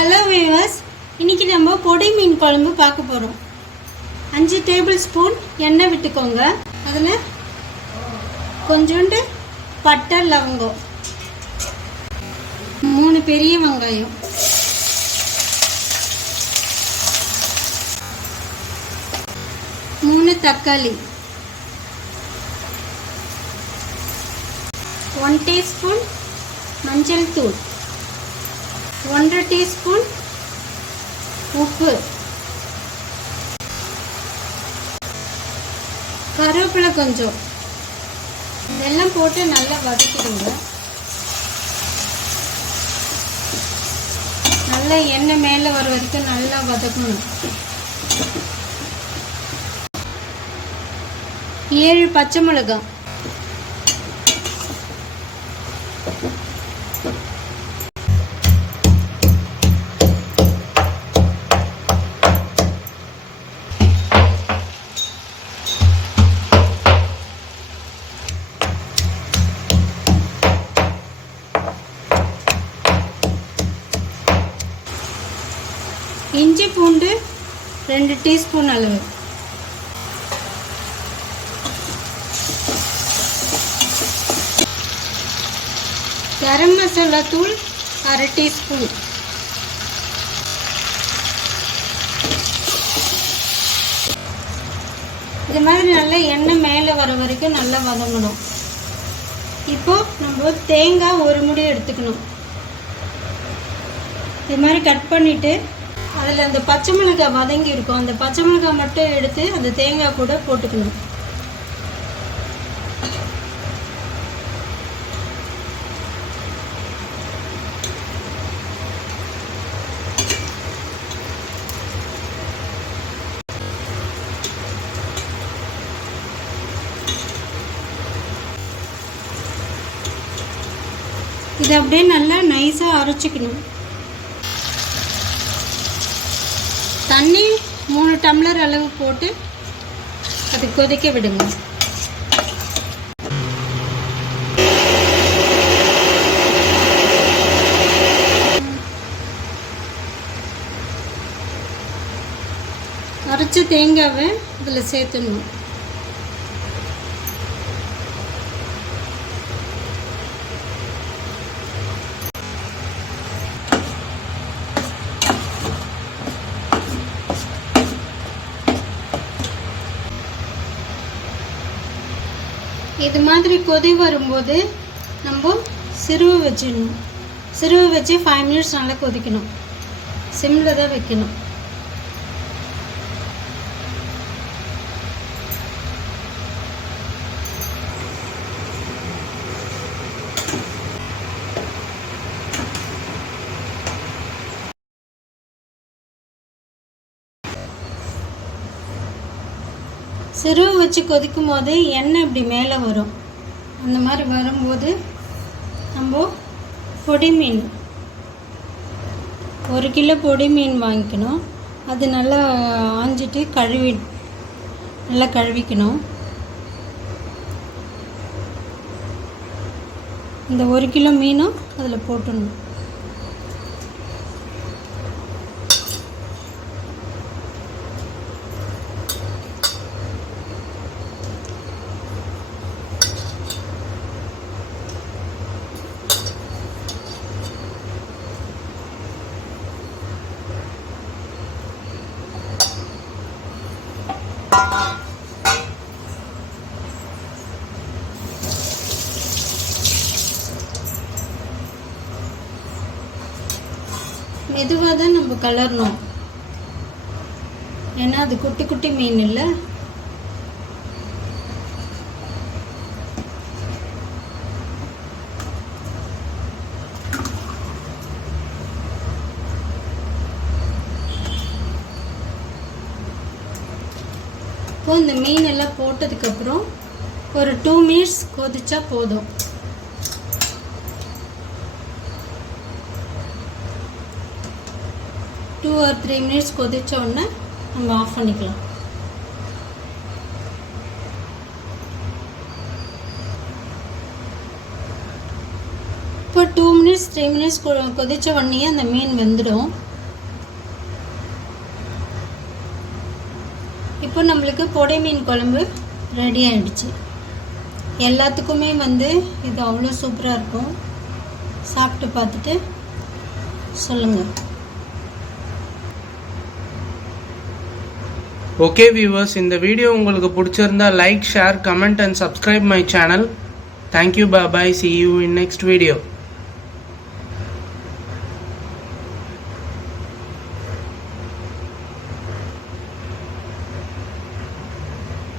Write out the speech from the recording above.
Hello viewers, இன்றைக்கி நம்ம பொடி மீன் குழம்பு பார்க்க போகிறோம். 5 டேபிள் ஸ்பூன் எண்ணெய் விட்டுக்கோங்க. அதில் கொஞ்சோண்டு பட்டை, லவங்கம், 3 பெரிய வெங்காயம், மூணு தக்காளி, 1 டீஸ்பூன் மஞ்சள் தூள், 1/2 டீஸ்பூன் உப்பு, கருவேப்பிலை கொஞ்சம், இதெல்லாம் போட்டு நல்லா வதக்கிடுங்க. நல்லா எண்ணெய் மேலே வர வரைக்கும் நல்லா வதக்கணும். 7 பச்சை மிளகாய், இஞ்சி பூண்டு 2 டீஸ்பூன் அளவு, கரம் மசாலா தூள் 1/2 டீஸ்பூன், இது மாதிரி நல்லா எண்ணெய் மேலே வர வரைக்கும் நல்லா வதங்கணும். இப்போ நம்ம தேங்காய் 1 முடி எடுத்துக்கணும். இது மாதிரி கட் பண்ணிவிட்டு அதில் அந்த பச்சை மிளகாய் வதங்கி இருக்கும், அந்த பச்சை மிளகாய் மட்டும் எடுத்து அந்த தேங்காய் கூட போட்டுக்கணும். இதை அப்படியே நல்லா நைஸாக அரைச்சிக்கணும். தண்ணி 3 டம்ளர் அளவு போட்டு அது கொதிக்க விடுங்க. அரைச்ச தேங்காவை இதில் சேர்த்துடணும். இது மாதிரி கொதி வரும்போது நம்ம சிறுவை வச்சிடணும். சிறுவை வச்சு 5 மினிட்ஸ் நல்லா கொதிக்கணும். சிம்மில் தான் வைக்கணும். சிறுவை வச்சு கொதிக்கும் போது எண்ணெய் இப்படி மேலே வரும். அந்த மாதிரி வரும்போது நம்ம பொடி மீன் 1 கிலோ பொடி மீன் வாங்கிக்கணும். அது நல்லா ஆஞ்சிட்டு நல்லா கழுவிக்கணும். இந்த 1 கிலோ மீனும் அதில் போட்டுடணும். மெதுவாக தான் நம்ம கலரணும், ஏன்னா அது குட்டி குட்டி மீன் இல்லை. இப்போ இந்த மீனெல்லாம் போட்டதுக்கப்புறம் ஒரு 2 மினிட்ஸ் கொதிச்சா போதும். 2 or 3 மினிட்ஸ் கொதிச்ச உடனே நம்ம ஆஃப் பண்ணிக்கலாம். இப்போ 2 மினிட்ஸ் 3 மினிட்ஸ் கொதிச்ச உடனே அந்த மீன் வெந்துடும். இப்போ நம்மளுக்கு பொடை மீன் குழம்பு ரெடி ஆகிடுச்சு. எல்லாத்துக்குமே இது அவ்வளோ சூப்பராக இருக்கும். சாப்பிட்டு பார்த்துட்டு சொல்லுங்கள். ஓகே வியூவர்ஸ், இந்த வீடியோ உங்களுக்கு பிடிச்சிருந்தா like, share, comment and subscribe my channel. Thank you, bye, see you in next video.